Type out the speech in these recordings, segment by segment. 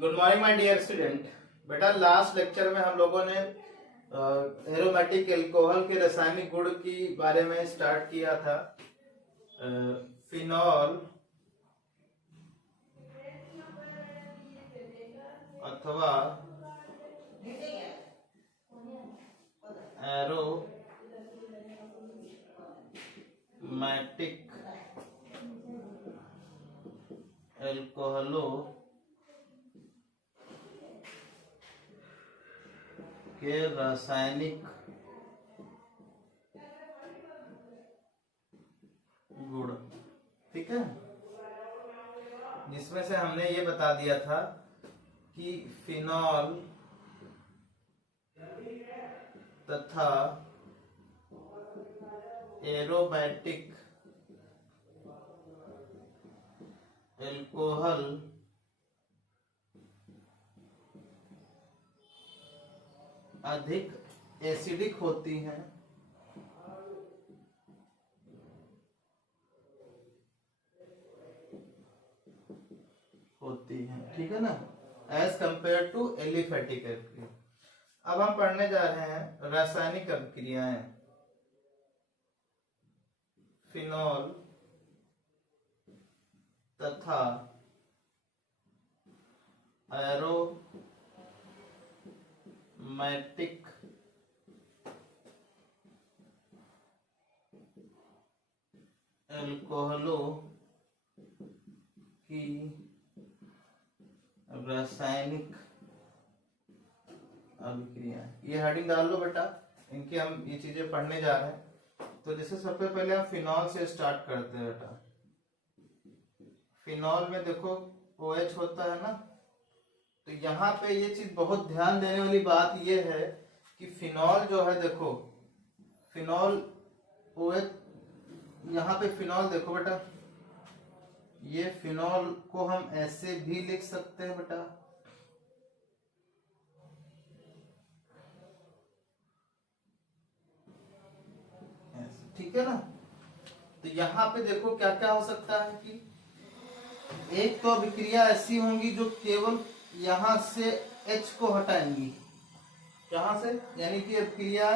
Good morning my dear student. बेटा last lecture में हम लोगों ने एरोमेटिक एल्कोहल के रासायनिक गुण की बारे में स्टार्ट किया था। फिनॉल अथवा एरोमेटिक एल्कोहलों के रासायनिक गुण, ठीक है। जिसमें से हमने ये बता दिया था कि फिनॉल तथा एरोमेटिक एल्कोहल अधिक एसिडिक होती हैं ठीक है ना, as compare to aliphatic alcohol. अब हम पढ़ने जा रहे हैं रासायनिक अभिक्रियाएं। फिनॉल तथा एरोमेटिक एल्कोहलों की रासायनिक अभिक्रिया। ये हेडिंग डाल लो बेटा, इनकी हम ये चीजें पढ़ने जा रहे हैं। तो जैसे सबसे पहले हम फिनॉल से स्टार्ट करते हैं बेटा। फिनॉल में देखो OH होता है ना, तो यहाँ पे ये चीज बहुत ध्यान देने वाली बात ये है कि फिनॉल जो है, देखो फिनॉल OH, यहाँ पे फिनॉल देखो बेटा, ये फिनॉल को हम ऐसे भी लिख सकते हैं बेटा, ठीक है ना। तो यहाँ पे देखो क्या क्या हो सकता है कि एक तो अभिक्रिया ऐसी होंगी जो केवल यहां से H को हटाएंगी, यहां से, यानी कि अभिक्रिया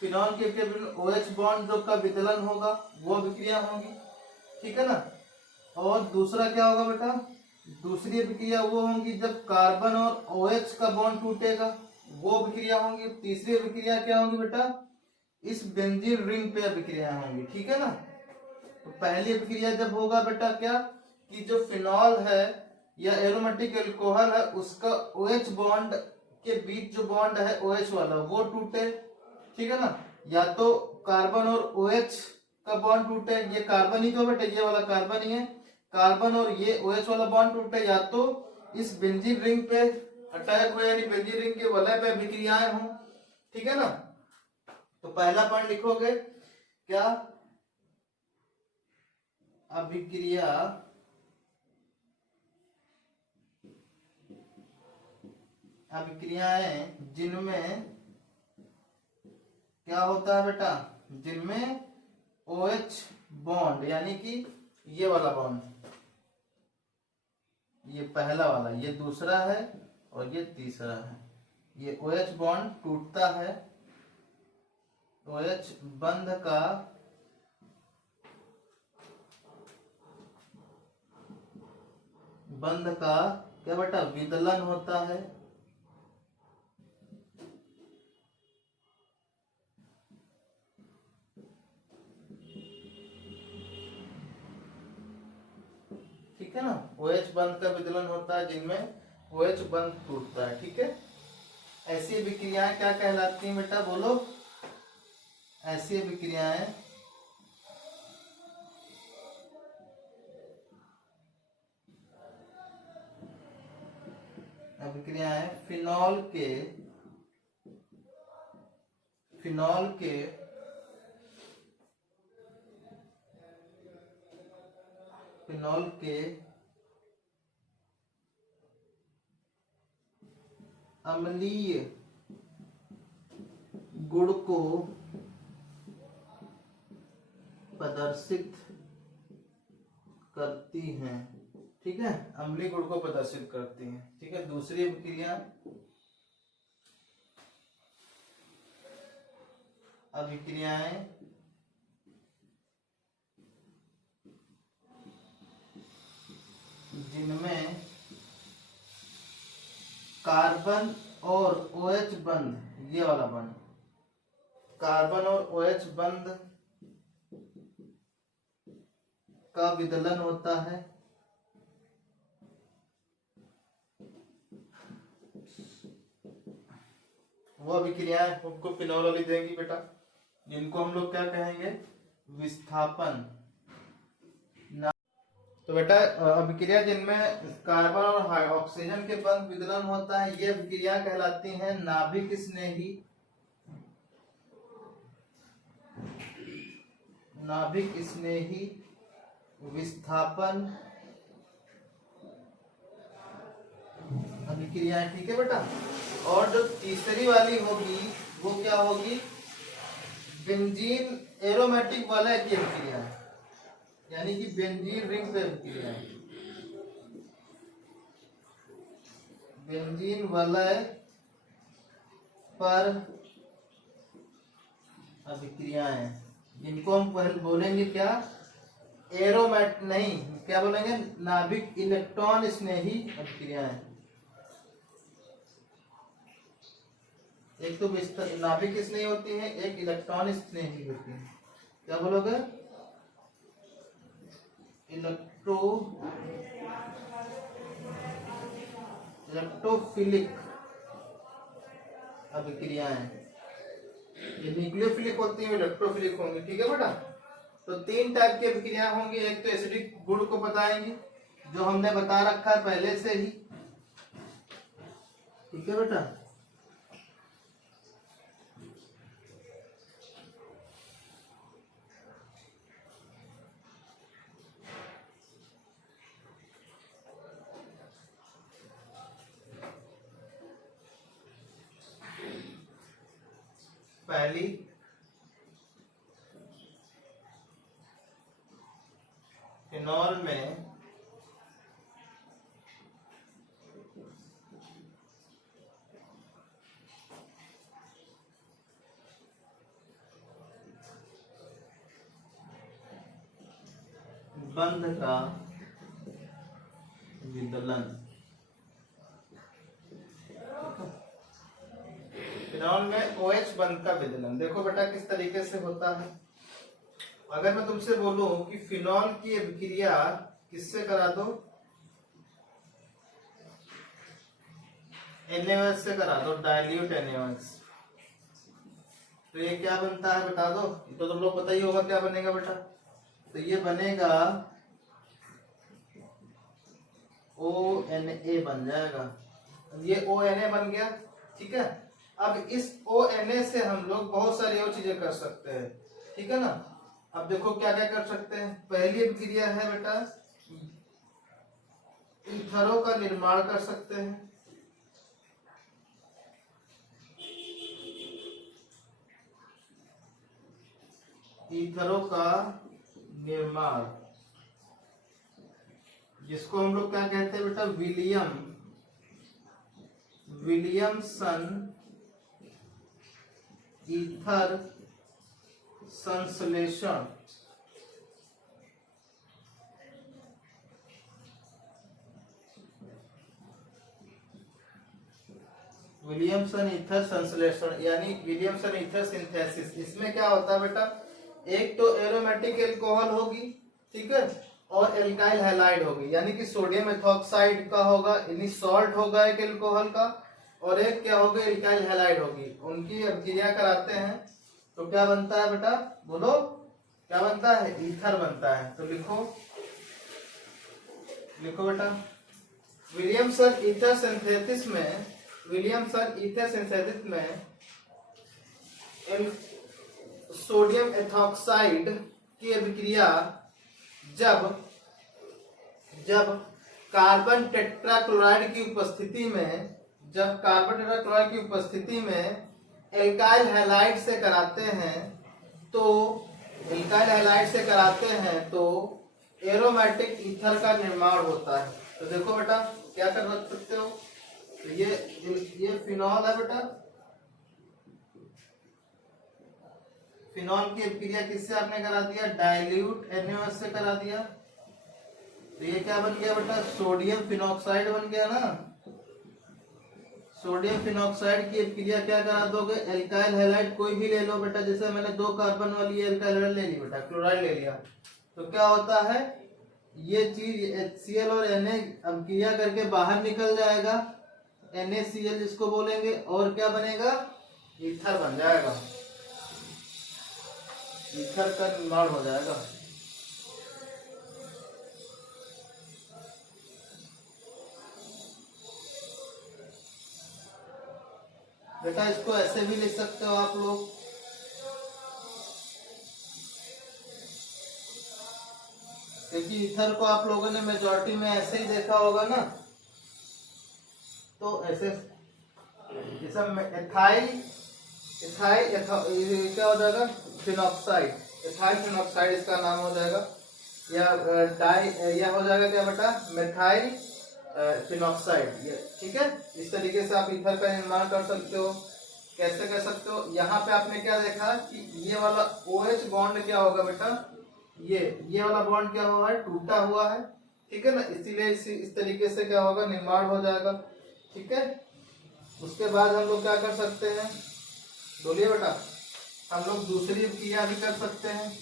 फिनॉल के केवल OH बॉन्ड जो का विदलन होगा वो अभिक्रिया होगी, ठीक है ना। और दूसरा क्या होगा बेटा, दूसरी अभिक्रिया वो होंगी जब कार्बन और OH का बॉन्ड टूटेगा, वो अभिक्रिया होंगी। तीसरी अभिक्रिया क्या होगी बेटा, इस बेंजीन रिंग पे अभिक्रिया होंगी, ठीक है ना। तो पहली अभिक्रिया जब होगा बेटा क्या, कि जो फिनॉल है या एरोमेटिक एल्कोहल है उसका OH बॉन्ड के बीच जो बॉन्ड है OH वाला वो टूटे, ठीक है ना। या तो कार्बन और OH का बॉन्ड टूटे, ये कार्बन ही तो बेटा, ये वाला कार्बन ही है, कार्बन और ये OH वाला बॉन्ड टूटे, या तो इस बेंजीन रिंग पे अटैक हो, यानी बेंजीन रिंग के वलय पे अभिक्रियाएं हो, ठीक है ना। तो पहला पॉइंट लिखोगे क्या, अभिक्रियाएं जिनमें क्या होता है बेटा, जिनमें OH बॉन्ड, यानी कि ये वाला बॉन्ड, ये पहला वाला, ये दूसरा है और ये तीसरा है, ये OH बॉन्ड टूटता है, OH बंध का क्या बेटा, विदलन होता है, ठीक है ना। OH बंध का विदलन होता है जिनमें OH बंध टूटता है, ठीक है। ऐसी अभिक्रियाएं क्या कहलाती हैं बेटा, बोलो। ऐसी अभिक्रियाएं फिनॉल के अम्लीय गुण को प्रदर्शित करती हैं, ठीक है, अम्लीय गुण को प्रदर्शित करती हैं। ठीक है, दूसरी अभिक्रिया अभिक्रियाएं जिनमें कार्बन और OH बंध, ये वाला बंध, कार्बन और OH बंध का विदलन होता है, वो अभिक्रियाएं हमको फिनॉल वाली देंगी बेटा, जिनको हम लोग क्या कहेंगे, विस्थापन। तो बेटा अभिक्रिया जिनमें कार्बन और ऑक्सीजन के बंध विदलन होता है, ये अभिक्रिया कहलाती हैं नाभिक स्नेही, नाभिक स्नेही विस्थापन अभिक्रिया। ठीक है बेटा, और जो तीसरी वाली होगी वो क्या होगी, बेंजीन एरोमेटिक वलय की अभिक्रिया, यानी कि बेंजीन रिंग पे अभिक्रिया, बेंजीन वलय पर अभिक्रियाएं, जिनको हम पहले बोलेंगे क्या, एरोमेट नहीं, क्या बोलेंगे, नाभिक इलेक्ट्रॉन स्नेही अभिक्रियाएं। एक तो नाभिक स्नेही होती है, एक इलेक्ट्रॉन स्नेही होती है, क्या बोलोगे, इलेक्ट्रोफिलिक अभिक्रियाएं। ये न्यूक्लियोफिलिक होती है, इलेक्ट्रोफिलिक होंगी। ठीक है बेटा, तो तीन टाइप की अभिक्रिया होंगी। एक तो एसिडिक गुण को बताएंगे, जो हमने बता रखा है पहले से ही। ठीक है बेटा, पहली फिनॉल में बंध का विदलन, फिनॉल में OH बंध का विदलन। देखो बेटा किस तरीके से होता है। अगर मैं तुमसे बोलूं कि फिनॉल की अभिक्रिया किससे करा दो, NaOH से करा दो, डाइल्यूट NaOH, तो ये क्या बनता है बता दो, तो तुम लोग पता ही होगा क्या बनेगा बेटा। तो ये बनेगा ONA बन जाएगा, ये ONA बन गया। ठीक है, अब इस ONA से हम लोग बहुत सारी और चीजें कर सकते हैं। ठीक है ना, अब देखो क्या क्या कर सकते हैं। पहली अभिक्रिया है बेटा, ईथरों का निर्माण कर सकते हैं। ईथरों का निर्माण, जिसको हम लोग क्या कहते हैं बेटा, विलियमसन ईथर संश्लेषण। विलियमसन ईथर संश्लेषण यानी विलियमसन ईथर सिंथेसिस। इसमें क्या होता है बेटा, एक तो एरोमेटिक एल्कोहल होगी, ठीक है, और एल्काइल हैलाइड होगी, यानी कि सोडियम एथॉक्साइड का होगा, यानी सॉल्ट होगा एक एल्कोहल का, और एक क्या होगा, एल्काइल हैलाइड होगी। उनकी अभिक्रिया कराते हैं तो क्या बनता है बेटा, बोलो क्या बनता है, ईथर बनता है। तो लिखो लिखो बेटा, विलियमसन ईथर सिंथेसिस में, विलियमसन ईथर सिंथेसिस में सोडियम एथॉक्साइड की अभिक्रिया जब जब कार्बन टेट्राक्लोराइड की उपस्थिति में, जब कार्बन टेट्राक्लोराइड की उपस्थिति में एल्काइल हैलाइड से कराते हैं, तो एल्काइल हैलाइड से कराते हैं तो एरोमेटिक ईथर का निर्माण होता है। तो देखो बेटा क्या कर सकते हो, तो ये फिनॉल है बेटा, फिनॉल की अभिक्रिया किससे आपने करा दिया, डाइल्यूट NaOH से करा दिया। तो ये क्या बन गया बेटा, सोडियम फिनॉक्साइड बन गया ना। सोडियम फिनॉक्साइड की अभिक्रिया क्या करा दोगे, एल्काइल हैलाइड कोई भी ले लो बेटा, जैसे मैंने 2 कार्बन वाली एल्काइल हैलाइड ले ली बेटा, क्लोराइड ले लिया, तो क्या होता है, ये चीज HCl और Na अभिक्रिया करके बाहर निकल जाएगा, NaCl जिसको बोलेंगे, और क्या बनेगा, ईथर बन जाएगा, ईथर का निर्माण हो जाएगा। बेटा इसको ऐसे भी लिख सकते हो आप लोग, क्योंकि ईथर को आप लोगों ने मेजॉरिटी में ऐसे ही देखा होगा ना, तो ऐसे एथाइल क्या हो जाएगा, फिनॉक्साइड, एथाइल फिनॉक्साइड इसका नाम हो जाएगा, या या हो जाएगा क्या बेटा, मेथाइल फिनॉक्साइड, ये ठीक है। इस तरीके से आप ईथर का निर्माण कर सकते हो। कैसे कर सकते हो, यहाँ पे आपने क्या देखा कि ये वाला OH बॉन्ड क्या होगा बेटा, ये वाला बॉन्ड क्या हुआ है, टूटा हुआ है, ठीक है ना, इसीलिए इस तरीके से क्या होगा, निर्माण हो जाएगा, ठीक है। उसके बाद हम लोग क्या कर सकते हैं, बोलिए बेटा, हम लोग दूसरी क्रिया भी कर सकते हैं।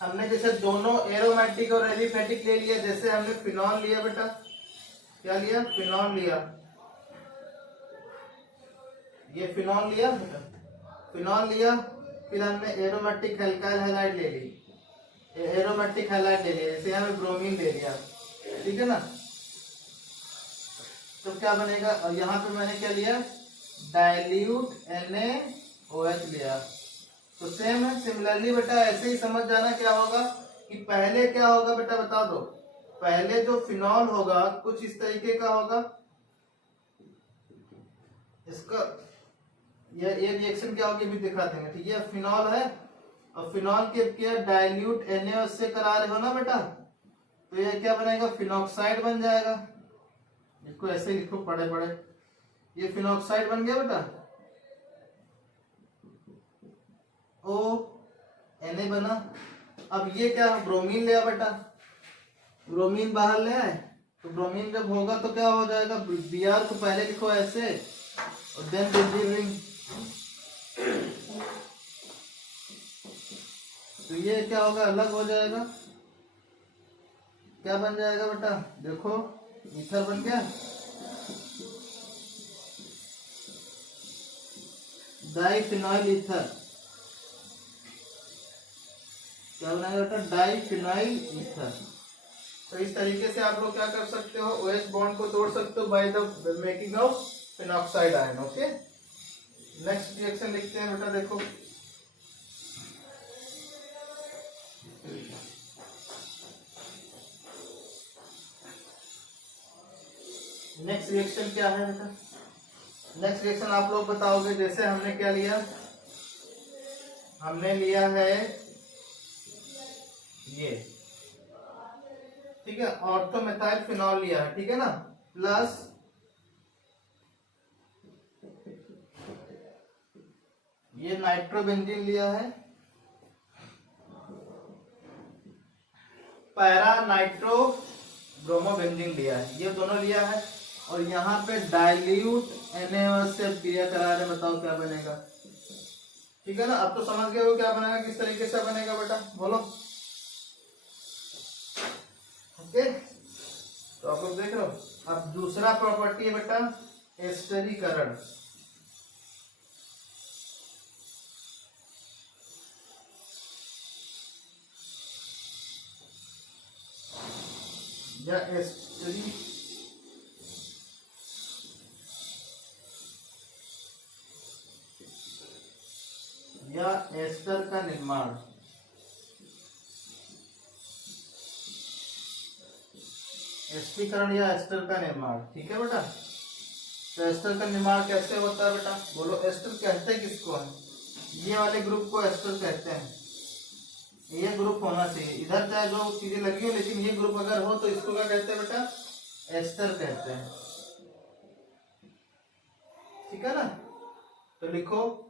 हमने जैसे दोनों एरोमेटिक और एलिफेटिक ले लिया, जैसे हमने फिनॉल लिया बेटा, क्या लिया, फिनॉल लिया, ये फिनॉल लिया बेटा, फिनॉल लिया, फिर हमने एरोमेटिक एल्काइल हैलाइड ले ली, एरोमेटिक हैलाइड ले लिया, जैसे हमें ब्रोमीन ले लिया, ठीक है ना। तो क्या बनेगा, और यहाँ पे मैंने क्या लिया, डाइल्यूट NaOH लिया। तो सेम है, सिमिलरली बेटा ऐसे ही समझ जाना क्या होगा, कि पहले क्या होगा बेटा बता दो, पहले जो फिनॉल होगा कुछ इस तरीके का होगा, इसका ये रिएक्शन क्या होगी भी दिखा देंगे, ठीक है। फिनॉल है, और फिनॉल के क्या डाइल्यूट NaOH से करा रहे हो ना बेटा, तो ये क्या बनेगा, फिनॉक्साइड बन जाएगा, इसको ऐसे लिखो पड़े पड़े, ये फिनॉक्साइड बन गया बेटा, O Na बना। अब ये क्या, ब्रोमीन लिया बेटा, ब्रोमीन बाहर ले आए, तो ब्रोमीन जब होगा तो क्या हो जाएगा, Br को पहले लिखो ऐसे, और देन बेंजीन रिंग, तो ये क्या होगा, अलग हो जाएगा, क्या बन जाएगा बेटा, देखो ईथर बन गया, डाइफिनाइल ईथर, क्या बनाएगा बेटा, डाइफिनाइल ईथर। तो इस तरीके से आप लोग क्या कर सकते हो, OH बॉन्ड को तोड़ सकते हो by the making of phenoxide ion. Okay, next reaction लिखते हैं बेटा, देखो नेक्स्ट रिएक्शन क्या है बेटा, नेक्स्ट रिएक्शन आप लोग बताओगे, जैसे हमने क्या लिया, हमने लिया है ये, ठीक है, ऑर्थोमेथाइल फिनॉल लिया है, ठीक है ना, प्लस ये नाइट्रोबेंजीन लिया है, पैरा नाइट्रो ब्रोमोबेंजीन लिया है, ये दोनों लिया है, और यहाँ पे डाइल्यूट NaOH से क्रिया करा रहे, बताओ क्या बनेगा, ठीक है ना। अब तो समझ गए हो क्या बनेगा, किस तरीके से बनेगा बेटा, बोलो। ओके, तो आप लोग देख रहे हो। अब दूसरा प्रॉपर्टी है बेटा एस्टरीकरण, या एस्टरी या एस्टर का निर्माण। एस्टरीकरण या एस्टर का निर्माण, ठीक है बेटा। तो एस्टर का निर्माण कैसे होता है बेटा, बोलो। एस्टर कहते हैं किसको हम, ये वाले ग्रुप को एस्टर कहते हैं। ये ग्रुप होना चाहिए, इधर चाहे जो चीजें लगी हो, लेकिन ये ग्रुप अगर हो तो इसको क्या कहते हैं बेटा, एस्टर कहते हैं। ठीक है ना। तो लिखो,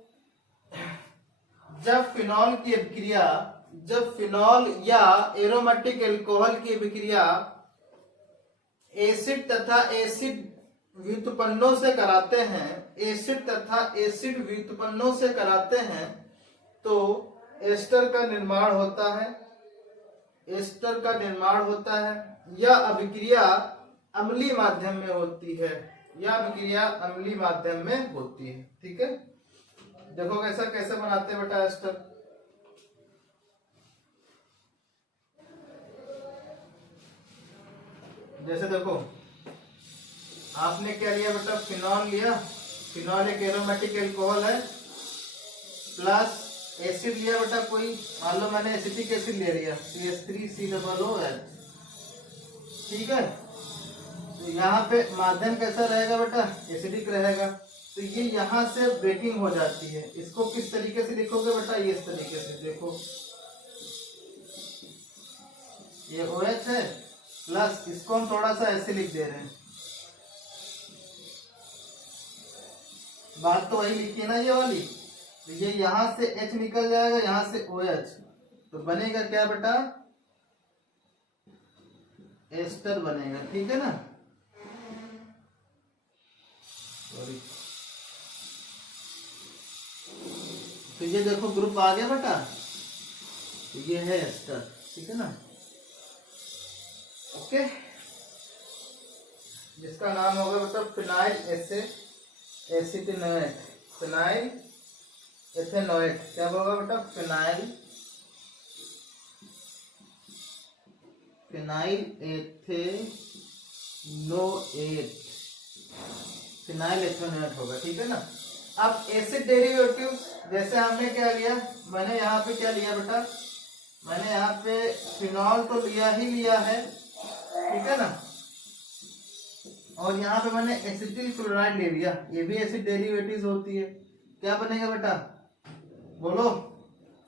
जब फिनॉल की अभिक्रिया, जब फिनॉल या एरोमेटिक एल्कोहल की अभिक्रिया एसिड तथा एसिड व्युत्पन्नों से कराते हैं, एसिड तथा एसिड व्युत्पन्नों से कराते हैं, तो एस्टर का निर्माण होता है। एस्टर का निर्माण होता है। यह अभिक्रिया अम्लीय माध्यम में होती है, यह अभिक्रिया अम्लीय माध्यम में होती है। ठीक है, देखो कैसा कैसे बनाते हैं बेटा एस्टर। जैसे देखो, आपने क्या लिया बेटा, फिनॉल लिया। फिनॉल एक एरोमेटिक एल्कोहल है, प्लस एसिड लिया बेटा कोई, मान लो मैंने एसिटिक एसिड ले लिया CH3COOH। ठीक है, तो यहाँ पे माध्यम कैसा रहेगा बेटा, एसिडिक रहेगा। तो ये यहाँ से ब्रेकिंग हो जाती है। इसको किस तरीके से लिखोगे बेटा, ये इस तरीके से देखो, ये OH है, प्लस इसको हम थोड़ा सा ऐसे लिख दे रहे हैं। बात तो वही लिखी है ना ये वाली। तो ये यहां से H निकल जाएगा, यहां से OH, तो बनेगा क्या बेटा, एस्टर बनेगा। ठीक है ना। सॉरी, तो ये देखो ग्रुप आ गया बेटा, तो ये है एस्टर। ठीक है ना। ओके, जिसका नाम होगा बेटा फिनाइल एसिटिनोएट, फिनाइल एथेनोएट। क्या होगा बेटा, फिनाइल एथेनोएट, फिनाइल एथेनोएट होगा। ठीक है ना। अब एसिड डेरिवेटिव्स, जैसे हमने क्या लिया, मैंने यहाँ पे क्या लिया बेटा, मैंने यहाँ पे फिनॉल तो लिया ही लिया है। ठीक है ना। और यहाँ पे मैंने एसिटिल क्लोराइड ले लिया, ये भी एसिड डेरिवेटिव्स होती है। क्या बनेगा बेटा, बोलो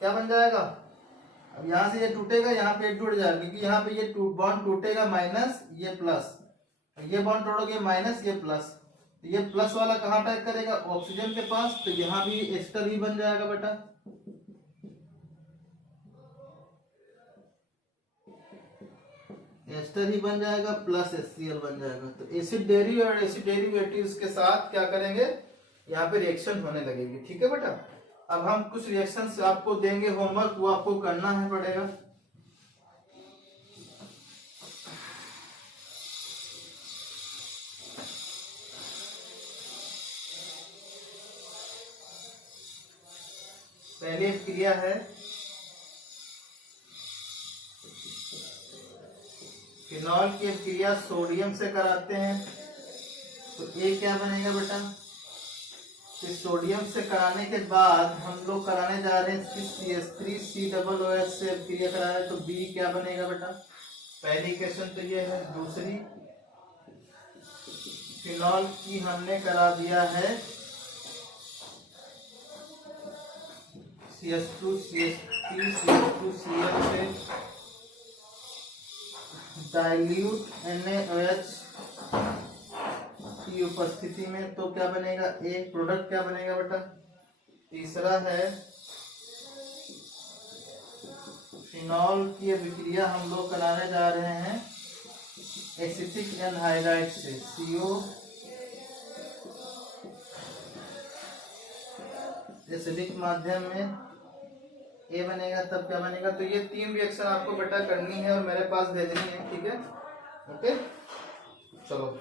क्या बन जाएगा। अब यहाँ से ये टूटेगा, यहाँ पे जुड़ जाएगा, क्योंकि यहाँ पे ये बॉन्ड टूटेगा माइनस, ये प्लस, ये बॉन्ड तोड़ोगे माइनस, ये प्लस। ये प्लस वाला कहाँ अटैक करेगा, ऑक्सीजन के पास, तो यहाँ भी एस्टर ही बन जाएगा बेटा। एस्टर ही बन जाएगा, प्लस HCl बन जाएगा। तो एसिड डेरी और एसिड डेरिवेटिव्स के साथ क्या करेंगे, यहाँ पे रिएक्शन होने लगेगी। ठीक है बेटा। अब हम कुछ रिएक्शंस आपको देंगे होमवर्क, वो आपको करना है पड़ेगा। पहली क्रिया है फिनॉल की क्रिया सोडियम से कराते हैं, तो ये क्या बनेगा बेटा, इस सोडियम से कराने के बाद हम लोग कराने जा रहे हैं इसकी CH3COOH से क्रिया करा है, तो B क्या बनेगा बेटा। पहली क्वेश्चन तो ये है। दूसरी, फिनॉल की हमने करा दिया है CH2CH3CH2Cl से डाइल्यूट NaOH की उपस्थिति में, तो क्या बनेगा, एक प्रोडक्ट क्या बनेगा बेटा। तीसरा है, फिनॉल की अभिक्रिया हम लोग कराने जा रहे हैं एसिटिक एनहाइड्राइड से, CO एसिडिक माध्यम में ए बनेगा, तब क्या बनेगा। तो ये 3 रिएक्शन आपको बेटा करनी है और मेरे पास भेजनी है। ठीक है, ओके, चलो।